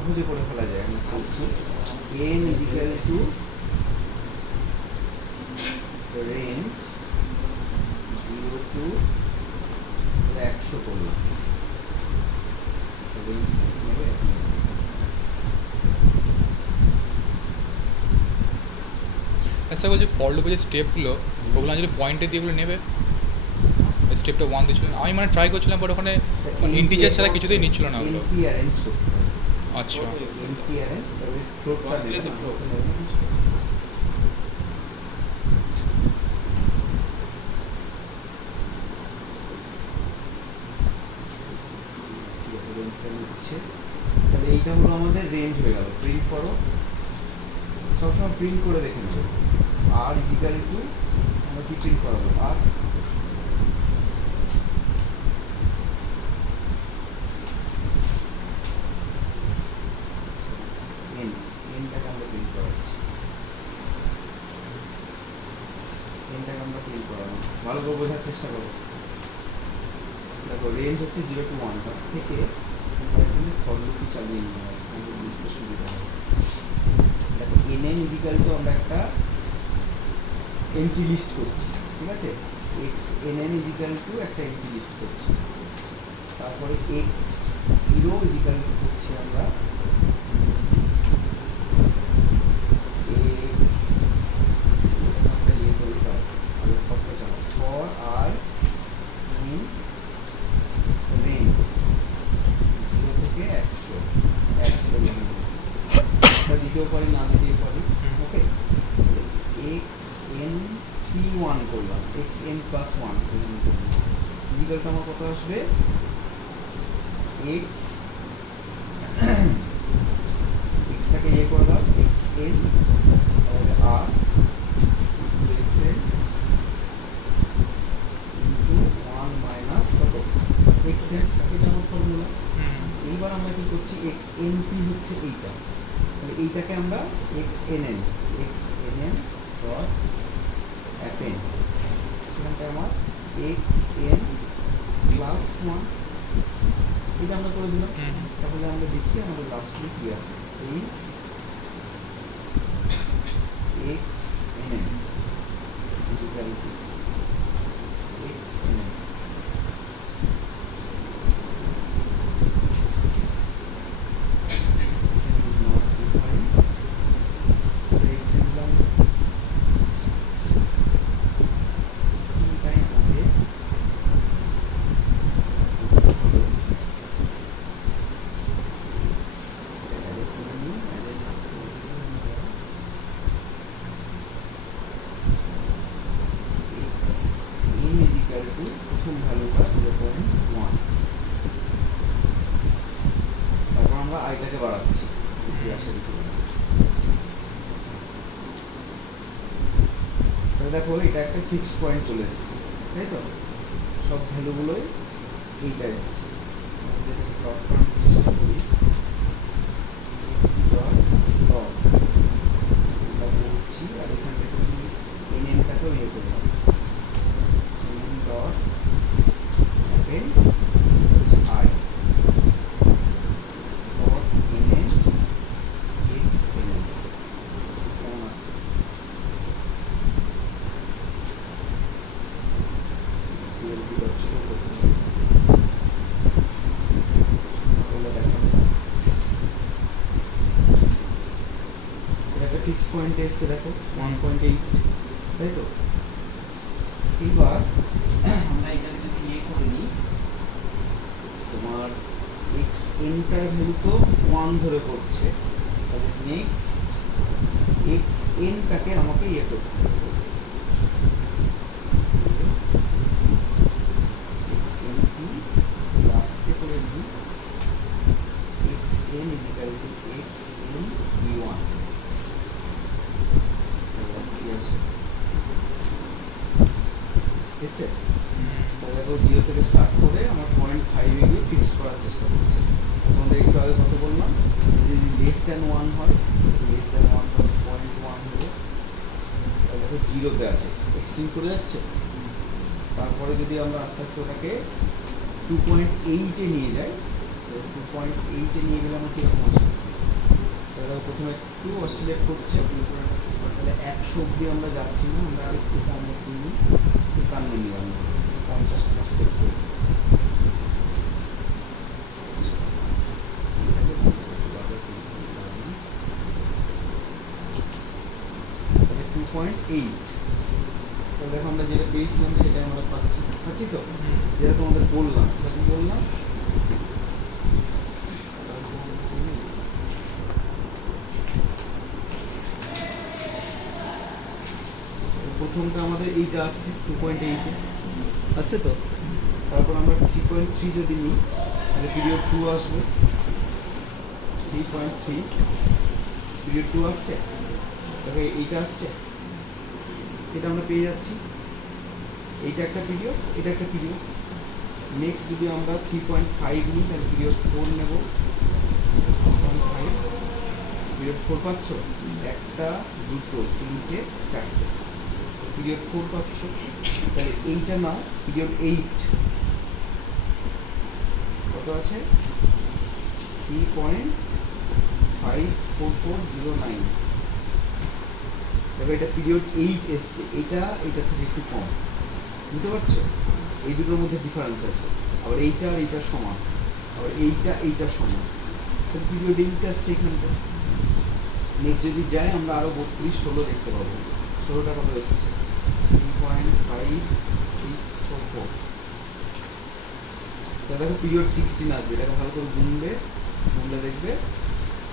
সহজে করে ফেলা যায়। আমি বলছি n equal to range 0 to 100 করলাম। রেঞ্জ নেবে আচ্ছা, বলছি ফর লুপের যে স্টেপগুলো ওগুলো যদি পয়েন্টে দিয়ে ওগুলো নেবে, স্টেপটা 1 দিয়েছিল, আমি মানে ট্রাই করছিলাম, বাট ওখানে ইন্টিজার ছাড়া কিছুতেই নিচ্ছিল না ওগুলো। এনপি অ্যারেঞ্জ করতে হবে। আচ্ছা, এনপি অ্যারেঞ্জ তবে ফ্লোটটা দিলে তো ফ্লোট নিচ্ছে। তাহলে এইটা হলো আমাদের রেঞ্জ হয়ে গেল। প্রিন্ট করো, সবসময় প্রিন্ট করে দেখে নেবো। আর ইজিক্যাল টু আমরা কি প্রিন্ট করাবো, আর এনটাকে আমরা প্রিন্ট করাচ্ছি, এনটাকে আমরা প্রিন্ট করাবো। ভালো করে বোঝার চেষ্টা করো। দেখো রেঞ্জ হচ্ছে 0 to 1, তার থেকে ফর লুপটি চালিয়ে নিয়ে আমাদের বুঝতে সুবিধা হবে। দেখো nn ইজিক্যাল টু আমরা একটা এন্ট্রি লিস্ট করছি, ঠিক আছে? nn ইজিক্যাল টু একটা এন্ট্রি লিস্ট করছি। তারপরে x0 ইজিক্যাল টু করছি আমরা x একটা ইয়ে করি, তার ফরটা চালাও ফর আর ইন রেঞ্জ 0 থেকে 100 1 পর্যন্ত দিতেও পারি, না দিতেও পারি। ওকে, xn p1 করলাম, xn প্লাস 1 ইজিক্যালটা আমার কত আসবে? xটাকে ইয়ে করে দাও, xn আর xn ইন্টু 1 মাইনাস কত xn, এটা আমার ফর্মুলা। এইবার আমরা কি করছি, xnp হচ্ছে এইটা, তাহলে এইটাকে আমরা xnn ডট অ্যাপেন্ড, সেখানটা আমার xn প্লাস 1 এটা আমরা করে দিলাম। তাহলে আমরা দেখি আমাদের লাস্টলি কি আছে, এই xnn ইজিক্যাল টু xnn প্রথম ভ্যালুটা 0.1, তারপর আমরা আইটাকে বাড়াচ্ছি। তাহলে দেখো এটা একটা ফিক্সড পয়েন্ট চলে এসছে, তাই তো? সব ভ্যালুগুলোই এইটা এসছে। যেটাকে প্লট করানোর চেষ্টা করি, বলছি, আর এখান থেকে এনএনটাকেও ইয়ে করলাম, এনএন ডট অ্যাপেন্ড হচ্ছে I dot NN x NN. কেমন আসছে? শো করতে হবে, ফিক্স পয়েন্ট এসছে, দেখো 1.8, তাই তো? এবার আমরা এটাকে যদি ইয়ে করে নিই, তোমার xnটার ভ্যালু তো 1 ধরে করছে, তাহলে নেক্সট xnটাকে আমাকে ইয়ে করতে হবে, xnp লাস্টে করে নিই, xn is equal two xn v1 এসছে। দেখো 0 থেকে স্টার্ট করে আমার 0.5 গিয়ে ফিক্সড করার চেষ্টা করছে। তোমাদের একটু আগে কত বললাম, যদি লেস দ্যান 1 হয়, লেস দ্যান 1 হলে 0.1 হলে, তাহলে দেখো 0-তে আছে, এক্সটেন্ড করে যাচ্ছে। তারপরে যদি আমরা আস্তে আস্তে ওটাকে 2.8-এ নিয়ে যাই, 2.8-এ নিয়ে গেলে আমার কীরকম আছে, তাহলে প্রথমে একটু অসিলেট করছে, তাহলে 100 অব্দি আমরা যাচ্ছি না, আমরা আর একটু কম নিই, 51 নিলাম, 50 স্টেপ করি। 2.8, তাহলে দেখো আমরা যেটা পেয়েছিলাম সেটাই আমরা পাচ্ছি তো, যেটা তোমাদের বললাম, প্রথমটা আমাদের এইটা আসছে 2.8 আসছে তো, তারপর আমরা 3.3 যদি নিই তাহলে পিরিয়ড 2 আসবে, 3.3 পিরিয়ড 2 আসছে, তবে এইটা আসছে, এটা আমরা পেয়ে যাচ্ছি, এইটা একটা পিরিয়ড, এটা একটা পিরিয়ড। নেক্সট যদি আমরা 3.5 নিই তাহলে পিরিয়ড 4 নেব, 3.5 পিরিয়ড 4 পাচ্ছ, একটা দুটো তিনটে চারটে, পিরিয়ড 4 পাচ্ছ, তাহলে এইটা না পিরিয়ড 8 কত আছে 3.54409, তবে এটা পিরিয়ড 8 এসছে, এটা থেকে একটু কম, বুঝতে পারছো? এই দুটোর মধ্যে ডিফারেন্স আছে, আবার এইটা আর এইটা সমান, আবার এইটা সমান, তাহলে পিরিয়ড 8 আসছে এখানটা। নেক্সট যদি যাই আমরা আরও 32, 16 দেখতে পাবো, 16টা কত এসছে 3.5644, তাহলে দেখো পিরিয়ড 16 আসবে, এটাকে ভালো করে গুনলে দেখবে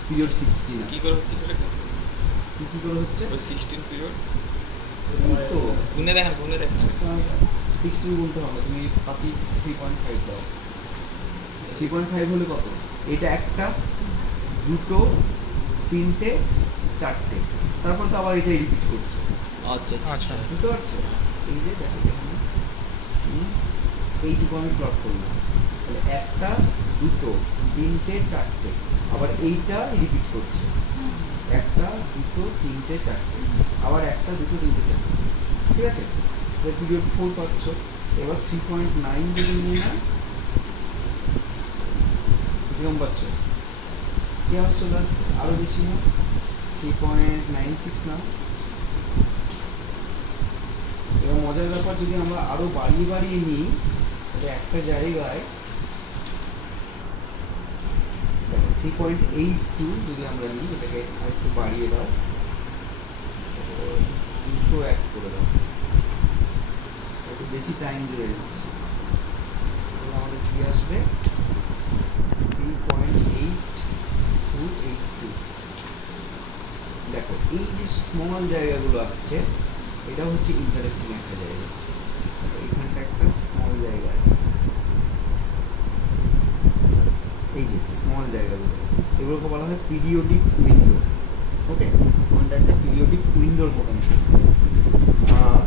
পিরিয়ড 16 আসছে। কি করে হচ্ছে সেটা কি করে হচ্ছে ওই 16 পিরিয়ড তো গুনে দেখেন 16 গুনতে হবে, তুমি বাকি 3.5 দাও, 3.5 হলে কত, এটা একটা দুটো তিনটে চারটে, তারপর তো আবার এটাই রিপিট করছে। আচ্ছা আচ্ছা বুঝতে পারছো? এই যে দেখো এখানে এইটুকু আমি প্লট করলাম, তাহলে একটা দুটো তিনটে চারটে, আবার এইটা রিপিট করছে, একটা দুটো তিনটে চারটে, আবার একটা দুটো তিনটে চারটে, ঠিক আছে? পিরিয়ড 4 পাচ্ছ, এবার 3.9 যদি নিয়ে না কিরকম পাচ্ছ, কি আওয়াজ চলে আসছে, আরও বেশি না 3.96 না। এবার মজার ব্যাপার, যদি আমরা আরও বাড়িয়ে নিই তাহলে একটা জায়গায় 3.82 যদি আমরা নিই, এটাকে আরেকটু বাড়িয়ে দাও, 201 করে দাও, একটু বেশি টাইম জুড়ে যাচ্ছে, তাহলে আমাদের কি আসবে 3.8282। দেখো এই যে স্মল জায়গাগুলো আসছে, এটা হচ্ছে ইন্টারেস্টিং একটা জায়গা, এখানটা একটা স্মল জায়গা আসছে, এই যে স্মল জায়গাগুলো, এগুলোকে বলা হয় পিরিয়ডিক উইন্ডো। ওকে, কোনটা একটা পিরিয়ডিক উইন্ডোর মতন। আর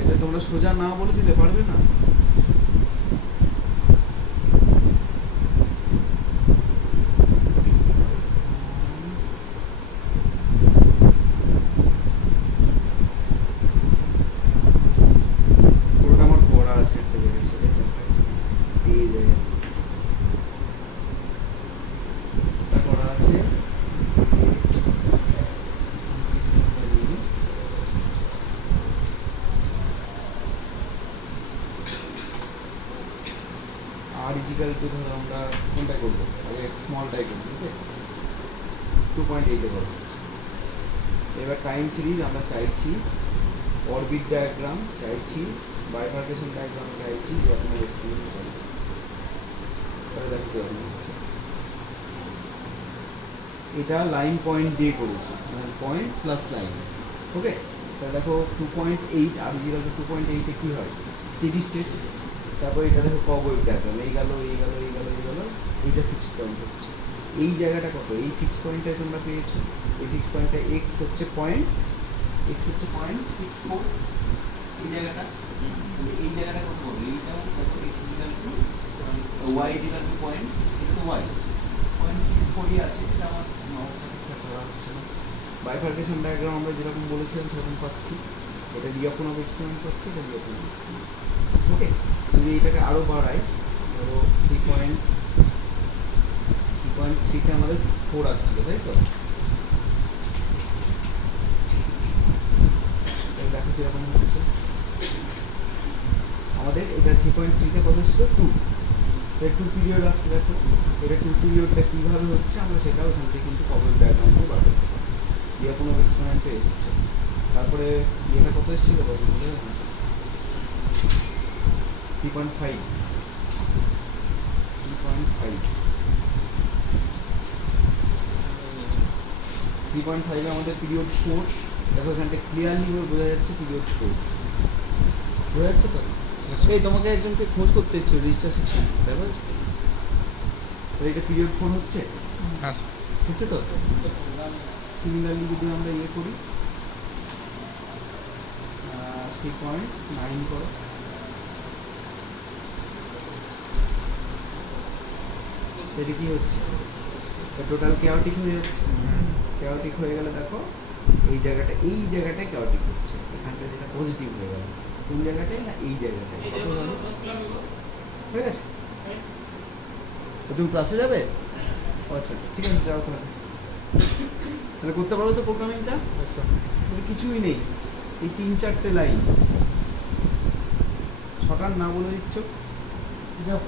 এটা তোমরা সোজা না বলে দিলে পারবে না, ধরো আমরা কোনটা করবো, আগে স্মলটাই করবো, ঠিক আছে 2.8 করবো। এবার টাইম সিরিজ আমরা চাইছি, অরবিট ডায়াগ্রাম চাইছি, বাইফার্কেশন ডায়াগ্রাম চাইছি, রকমের এক্সপেরিমেন্ট চাইছি, তাহলে দেখো কীরকম হচ্ছে। এটা লাইন পয়েন্ট দিয়ে করেছি, মানে পয়েন্ট প্লাস লাইন। ওকে, তাহলে দেখো 2.8 আর ইজিক্যাল টু 2.8-এ কী হয় স্টেডি স্টেট, তারপর এটা দেখো কবওয়েভ ডায়াগ্রাম, এই গেল এইটা ফিক্সড পয়েন্ট হচ্ছে, এই জায়গাটা কত, এই ফিক্সড পয়েন্টটাই তোমরা পেয়েছো, এই ফিক্সড পয়েন্টটা এক্স হচ্ছে 0.64, এই জায়গাটা কত হবে, এইটা কত, X equal to Y equal to point, এটা তো ওয়াই 0.64 আছে, এটা আমার মাউসটা ঠিকঠাক করা হচ্ছে না। বাইফার্কেশন ডায়াগ্রাম আমরা যেরকম বলেছিলাম সেরকম পাচ্ছি, এটা রিওপেন অফ এক্সপেরিমেন্ট করছে, এটা রিওপেন অফ এক্সপেরিমেন্ট। ওকে, যদি এটাকে আরও বাড়াই, ধরো 3.3তে আমাদের 4 আসছিল, তাই তো? দেখো কীরকম হচ্ছে আমাদের। এটা 3.3তে কত ছিল? 2। এটা 2 পিরিয়ড আসছে। দেখো এটা 2 পিরিয়ডটা কীভাবে হচ্ছে আমরা সেটাও এখান থেকে কিন্তু প্রবলেম ডায়াগ্রাম দিয়ে বার করতে পারি। রিওপেন অফ এক্সপেরিমেন্টে এসছে। তারপরে এটা কত এসেছিল? 3.5। 3.5 আমাদের পিরিয়ড 4। দেখো এখানটা ক্লিয়ারলি বোঝা যাচ্ছে পিরিয়ড 4। বোঝা যাচ্ছে তো? এই তোমাকে একজনকে খোঁজ করতে এসেছিল রেজিস্টার সেকশন, দেখো এটা পিরিয়ড 4 হচ্ছে, হচ্ছে তো? সিমিলারলি যদি আমরা ইয়ে করি 3.9 করো, এটা কি হচ্ছে? টোটাল কেওটিক হয়ে যাচ্ছে। কেওটিক হয়ে গেলে দেখো এই জায়গাটায় কেওটিক হচ্ছে, এখানটা যেটা পজিটিভ হয়ে গেল, কোন জায়গাটায়? না এই জায়গাটায়। কত হলো? হয়ে গেছে? তুমি ক্লাসে যাবে? আচ্ছা আচ্ছা, ঠিক আছে, যাও তাহলে। তাহলে করতে পারো তো প্রোগ্রামিংটা? কিছুই নেই, এই 3-4টে লাইন। 6টার না বলে দিচ্ছ, যাও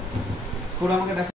করে আমাকে দেখো।